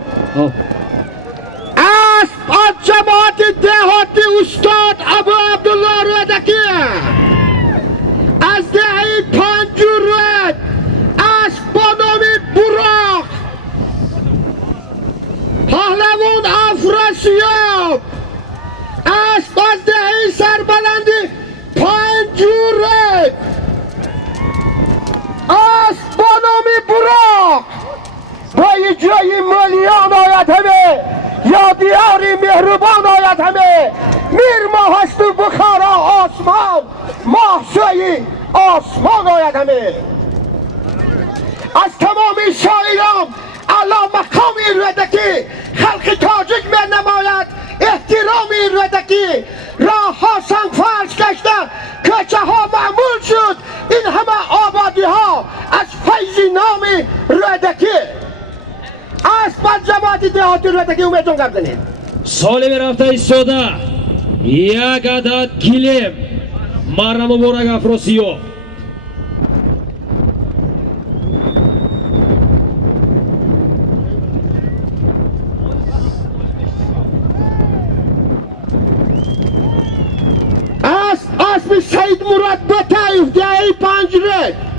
اسب از جماعت دهاتی استاد ابو عبدالله رودکی از دهه پنجور اسب با نام براق پهلوان افراسیاب اسب از دهه سربلندی پنجور اسب با نام براق با جای ملیان آید همه یا دیاری مهربان آید همه میر ماه هست و بخارا آسمان ماهشوی آسمان آید همه از تمام شاعران علا مقامی رودکی خلق تاجیک می نماید احترامی رودکی راه ها سنگ فرش گشته کوچه ها معمول شد این همه آبادی ها از فیض نام رودکی اسب از جماعت دهاتی رودکی اومدون قبل زنید سالم رفته ایستاده یک عدد گلیم مرم مبارک افراسیاب اسب سید مراد بطایف دهی پنجره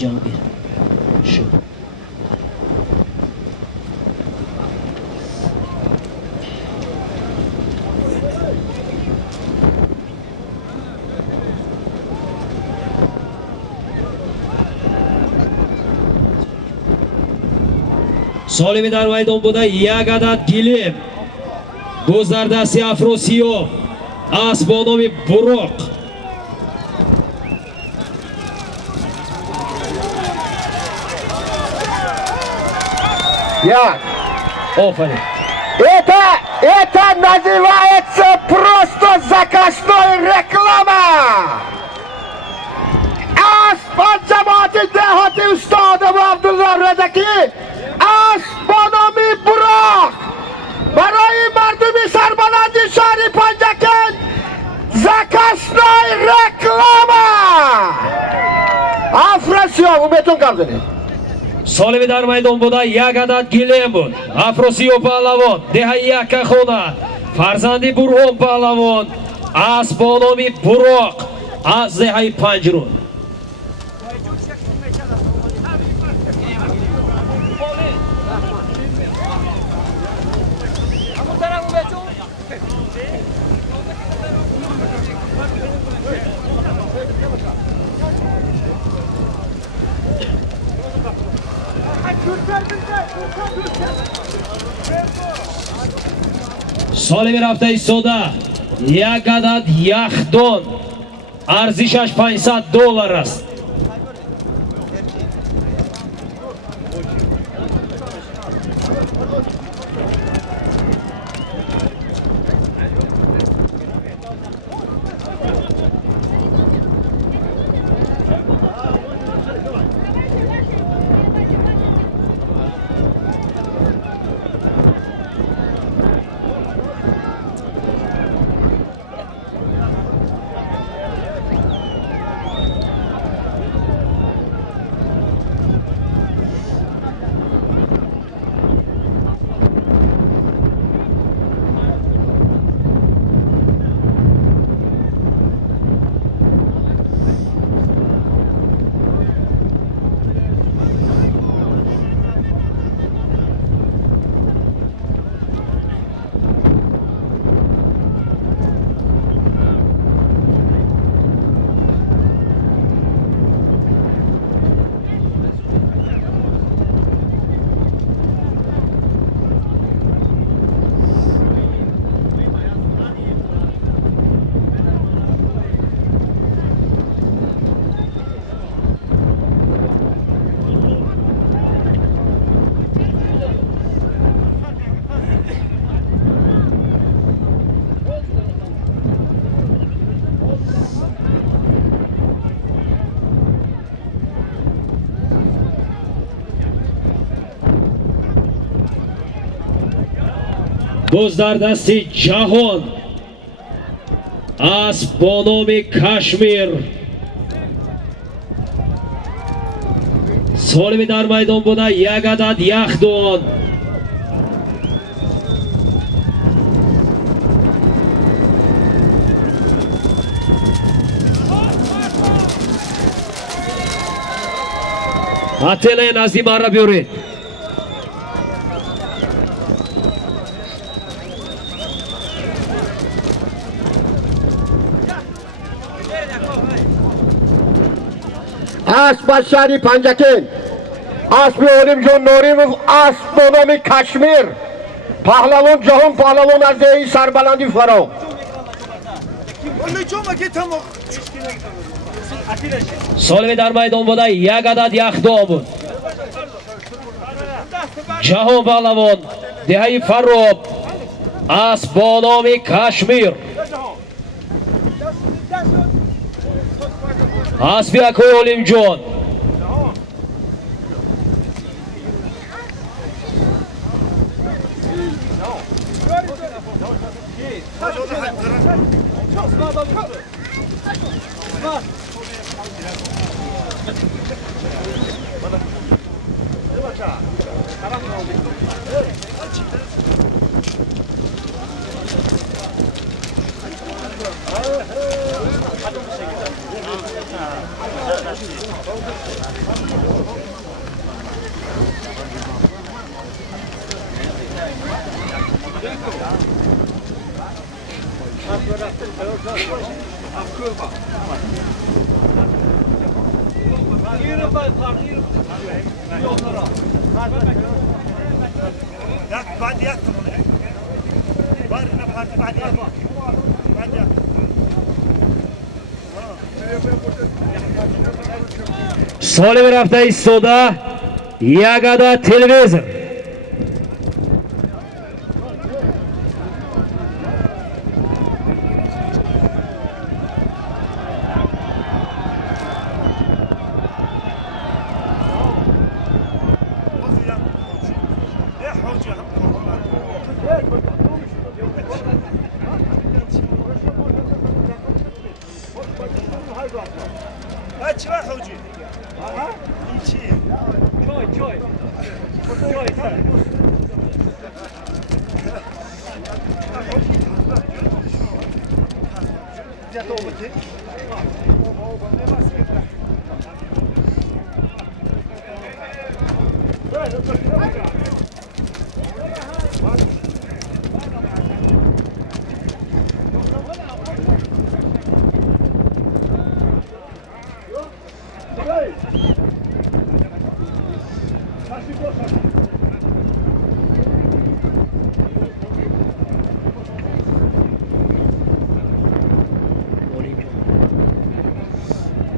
Jahongir. Shu. Solimi در maydon بوده یک عدد گلیم باز در دست افراسیاب اسب با نام براق Я. آفرین Это называется просто заказной реклама. Асфальт جماعت دهاتی استاد عبدالله رضاکی اسبانامی براق برای مردم سربلند شهر پنجکن زکاسنای رکلاما افراسیاب بهتون کار داریم Solimi در maydon بوده یک عدد گلیم بود افراسیاب پهلوان دهه یک خونه فرزندی برهان پهلوان اسب با نام براق از دهه پنجرون Solimi رفته ایستاده یک عدد یخدان ارزشش $500 است باز در دست جهان اسب با نام کشمیر سالمی در میدان بوده یک عدد یخدان اتله نزدی من را بیارید اسب شهری پنجکن اسب علیم جون نوریم اسب به نام کشمیر پهلوان جهان پهلوان از دهی سربلندی فرا سالمی در میدان بوده یک عدد یخدان بود جهان پهلوان دهه فراب اسب با نام کشمیر اسب اکوی علیم جون Соли рафта истода Ягода телевизор.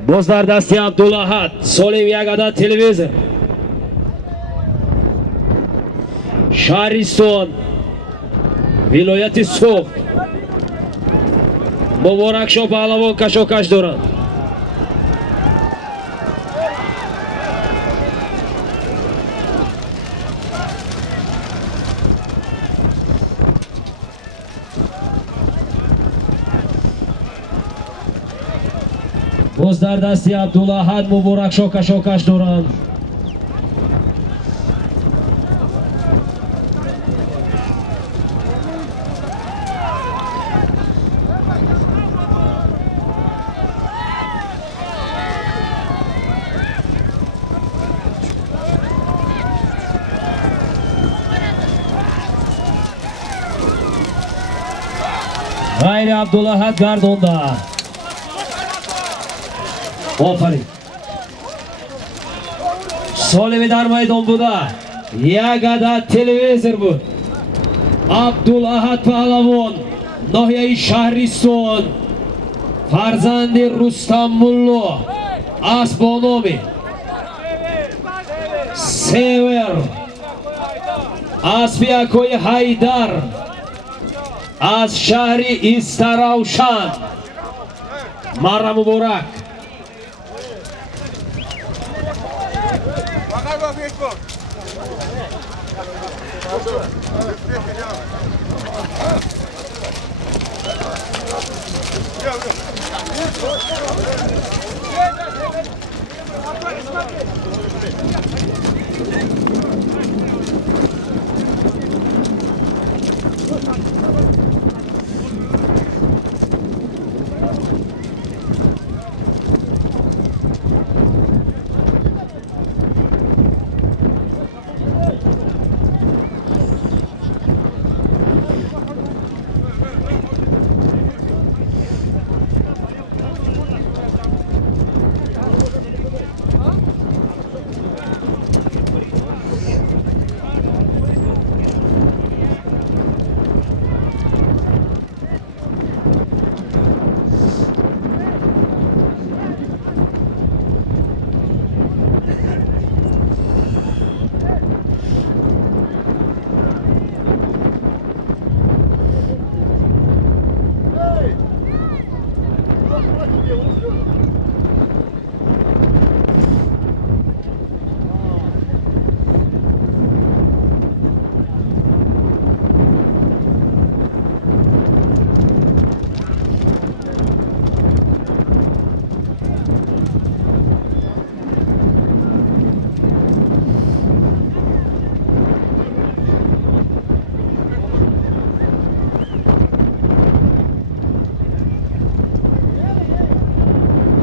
باز در دستی عبدالاحد سولیم Ягода телевизор. شهرستان ولایت سوخت مبارک شو پهلوان کشاکش دارند. باز در دستی عبدالاحد مبارک شو کشاکش دارند. غیر عبدالاحد گردونده. آفرین. سالمی در میدان بوده. Ягода телевизор بود. عبدالاحد پهلوان ناحیه شهرستان فرزند رستم ملا اسبانامی سیور اسبیاکوی حیدر از شهر استراوشان مرا مبارک.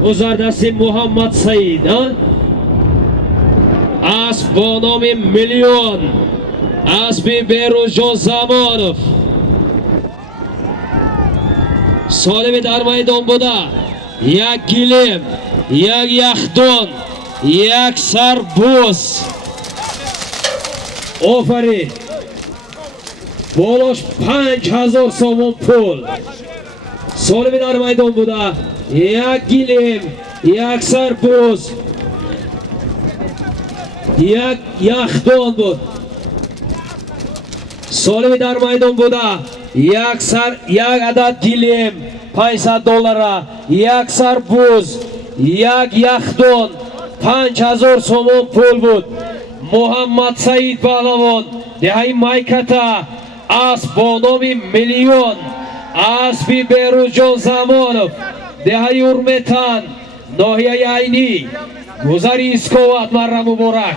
بوز در دست محمد سعید. اسب با نام میلیون، اسب بهروز جان زمانوف. سالم در میدان بوده. یک گلیم، یک یخدون، یک سربوز. آفرین. بالاش 5000 سوم پول. سالم در میدان بوده. یک گلیم، یک سربوز، یک یخدون بود. سالم در میدان بوده. یک عدد گلیم $500، یک سربوز، یک یخدون 5000 سوم پول بود. محمد سعید پهلوان دهی مایکتا اسب با نام میلیون، اسب بهروز جان زمانوف دهی ارمتن ناحیه عینی گذری اسکوات مرا مبارک.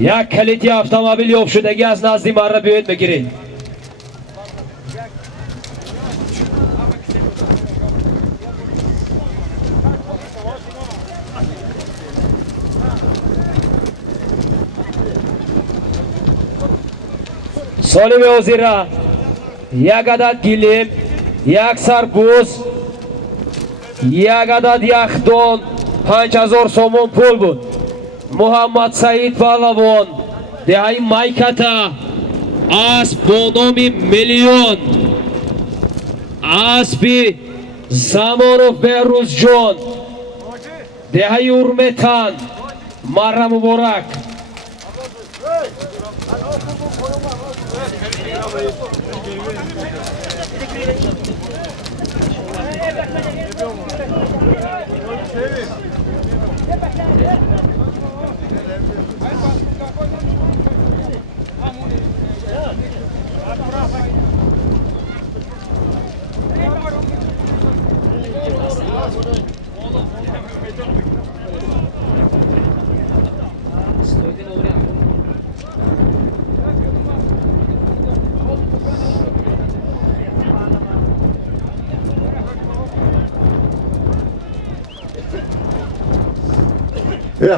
یک کلیدی اتومبیل یافت شدگی از نزدی مرا بیاید بگیرید. سالم وزیره یک عدد گلیم، یک سربوز، یک عدد یخدون 5000 سوم پول بود. محمد سعید پهلوان دهی مایکتا اسب با نام میلیون، اسب زمانوف بهروز جان دهی ارمتن مرا مبارک.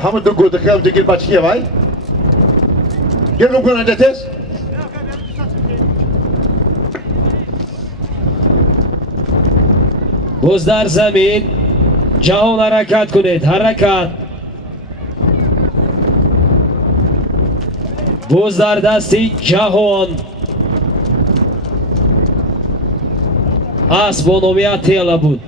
همه دو گوده که هم دیگه بچه وای گیر رو کنن جتیز بوز در زمین جهان حرکت کنید. حرکت. بوز در دستی جهان اسب با نام اتیلا بود.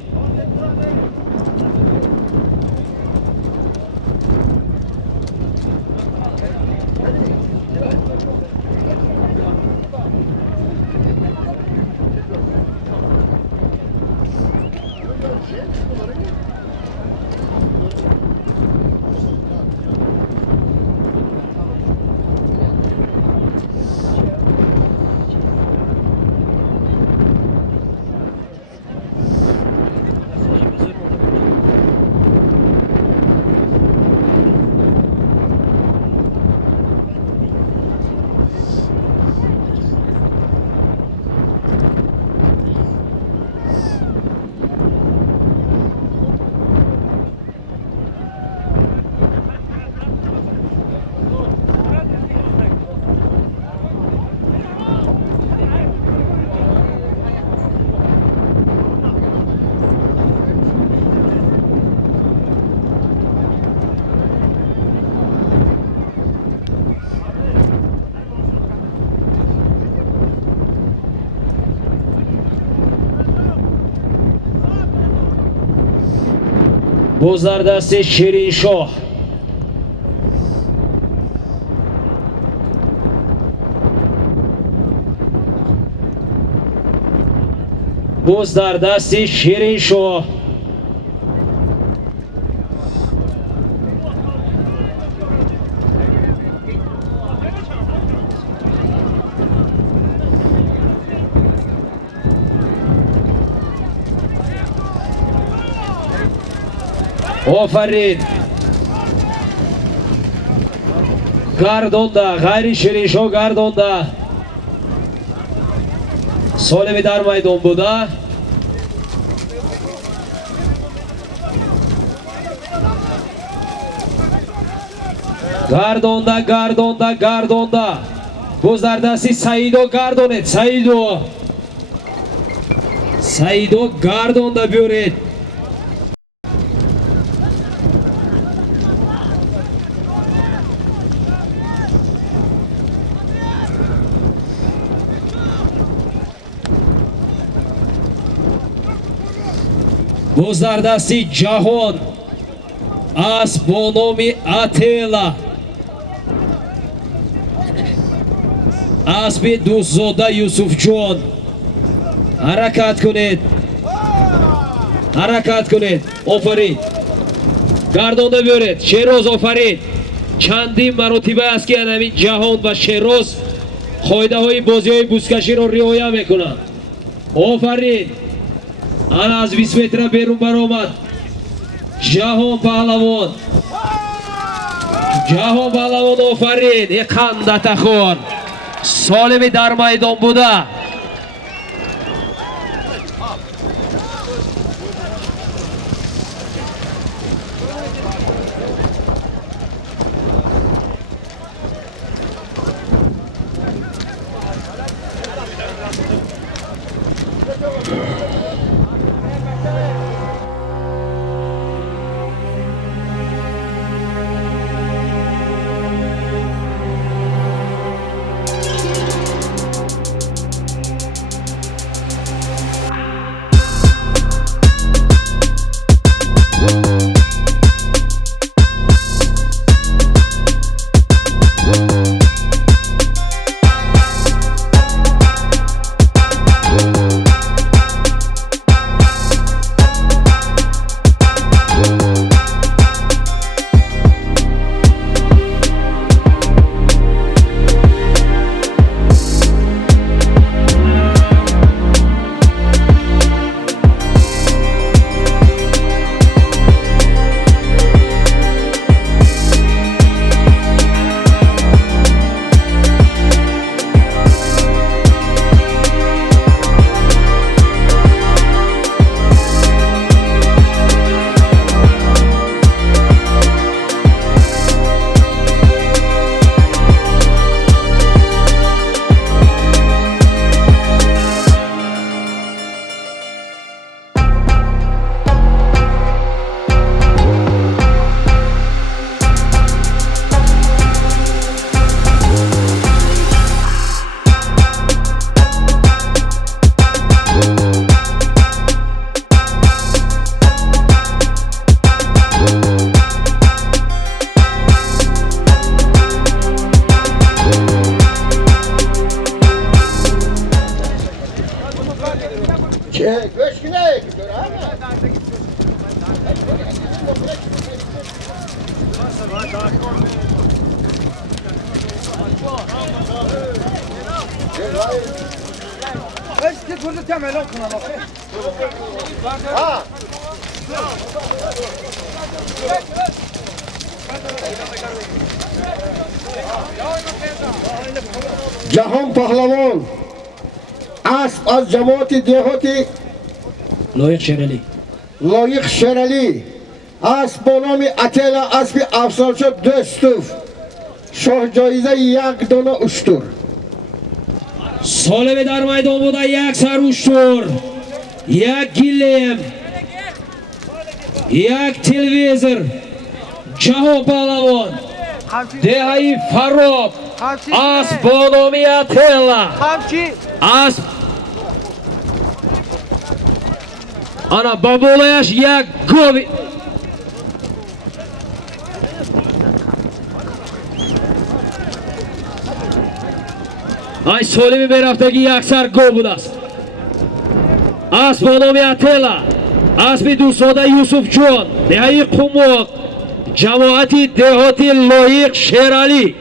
بوز در دست شیرین شاه. بوز در دست شیرین شاه. آفرین گردونده غیر شیرینشو گردونده سالمی در میدان بوده گردونده باز در دستی سعیدو گردونید سعیدو گردونده بیارید باز در دستی جهان اسب با نام اتلا اسب دوستزاده یوسف جان حرکت کنید آفرین گردانده بیارید شیروز آفرین چندین مراتبه است که همین جهان و شیروز قاعده های بازی های بوسکشی رو رعایت میکنند آفرین آن از 20 متر بیرون برآمد جهان پهلوان آفرین یک خندت خور سالمی در میدان بوده جهان پهلوان اسب از جماعت دهاتی لایق شیرالی اسب با نام اتلا اسب افسانشو دوستوف شاه جایزه یک دانه اشتر سالمی در میدان بوده یک سر اشتر یک گلیم یک تلویزر جهان پهلوان دهایی فراب اسب با نام اتلا اسب آنا بابولایش یک گوی ای سالمی برفتگی یک سر گو بود است اسب با نام اتلا اسب دوستزاده یوسف جان دهایی قماق جماعتی دهاتی لایق شیرالی